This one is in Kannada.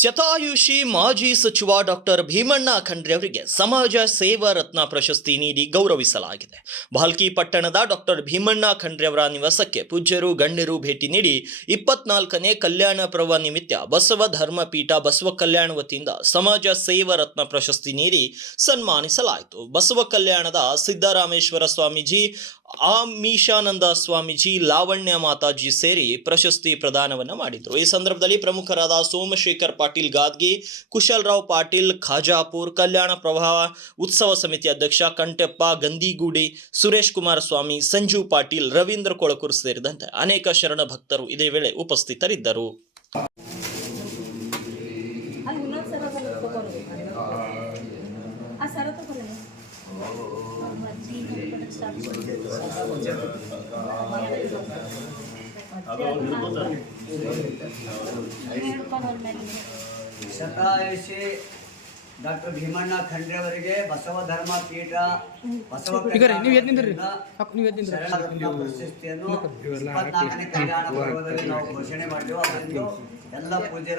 ಶತಾಯುಷಿ ಮಾಜಿ ಸಚಿವ ಡಾಕ್ಟರ್ ಭೀಮಣ್ಣ ಖಂಡ್ರೆ ಅವರಿಗೆ ಸಮಾಜ ಸೇವಾ ರತ್ನ ಪ್ರಶಸ್ತಿ ನೀಡಿ ಗೌರವಿಸಲಾಗಿದೆ. ಭಾಲ್ಕಿ ಪಟ್ಟಣದ ಡಾಕ್ಟರ್ ಭೀಮಣ್ಣ ಖಂಡ್ರೆ ಅವರ ನಿವಾಸಕ್ಕೆ ಪೂಜ್ಯರು, ಗಣ್ಯರು ಭೇಟಿ ನೀಡಿ ಇಪ್ಪತ್ನಾಲ್ಕನೇ ಕಲ್ಯಾಣ ಪ್ರವ ನಿಮಿತ್ತ ಬಸವ ಧರ್ಮ ಪೀಠ ಬಸವ ಕಲ್ಯಾಣ ವತಿಯಿಂದ ಸಮಾಜ ಸೇವಾ ರತ್ನ ಪ್ರಶಸ್ತಿ ನೀಡಿ ಸನ್ಮಾನಿಸಲಾಯಿತು. ಬಸವ ಕಲ್ಯಾಣದ ಸಿದ್ದರಾಮೇಶ್ವರ ಸ್ವಾಮೀಜಿ ಆಮೀಶಾನಂದ ಸ್ವಾಮೀಜಿ ಲಾವಣ್ಯ ಮಾತಾಜಿ ಸೇರಿ ಪ್ರಶಸ್ತಿ ಪ್ರದಾನವನ್ನು ಮಾಡಿದರು. ಈ ಸಂದರ್ಭದಲ್ಲಿ ಪ್ರಮುಖರಾದ ಸೋಮಶೇಖರ್ ಪಾಟೀಲ್ ಗಾದ್ಗಿ, ಕುಶಲ್ರಾವ್ ಪಾಟೀಲ್, ಖಾಜಾಪುರ್, ಕಲ್ಯಾಣ ಪ್ರಭಾವ ಉತ್ಸವ ಸಮಿತಿ ಅಧ್ಯಕ್ಷ ಕಂಟೆಪ್ಪ ಗಂದಿಗೂಡಿ, ಸುರೇಶ್ ಕುಮಾರ ಸ್ವಾಮಿ, ಸಂಜು ಪಾಟೀಲ್, ರವೀಂದ್ರ ಕೊಳಕೂರ್ ಸೇರಿದಂತೆ ಅನೇಕ ಶರಣ ಭಕ್ತರು ಇದೇ ವೇಳೆ ಉಪಸ್ಥಿತರಿದ್ದರು. ಶತಾಯುಷಿ ಡಾಕ್ಟರ್ ಭೀಮಣ್ಣ ಖಂಡ್ರೆ ಅವರಿಗೆ ಬಸವ ಧರ್ಮ ಪೀಠ ಬಸವ ಪ್ರಶಸ್ತಿಯನ್ನು ಇಪ್ಪತ್ನಾಲ್ಕನೇ ಕಲ್ಯಾಣ ಪರ್ವದಲ್ಲಿ ನಾವು ಘೋಷಣೆ ಮಾಡಿದೆವು ಅದರಿಂದ ಎಲ್ಲ ಪೂಜೆರ